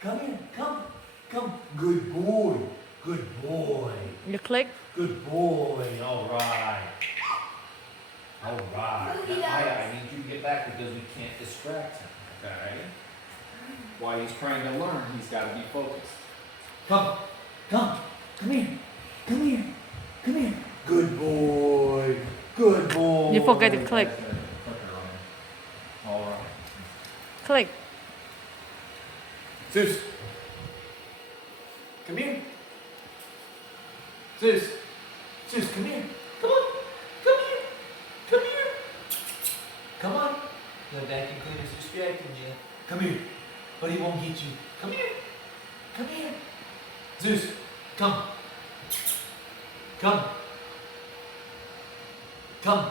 Come here. Come. Come. Good boy. Good boy. You click. Good boy. All right. All right. Now, Maya, I need you to get back because we can't distract him. Okay? While he's trying to learn, he's got to be focused. Come. Come. Come here. Come here. Come here. Good boy. Good boy. You forget to click. All right. Click. Zeus. Come here. Zeus. Zeus, come here. Come on. Come here. Come here. Come on. The vacuum cleaner's distracting you. Come here. But he won't get you. Come here. Come here. Zeus, come. Come. Come.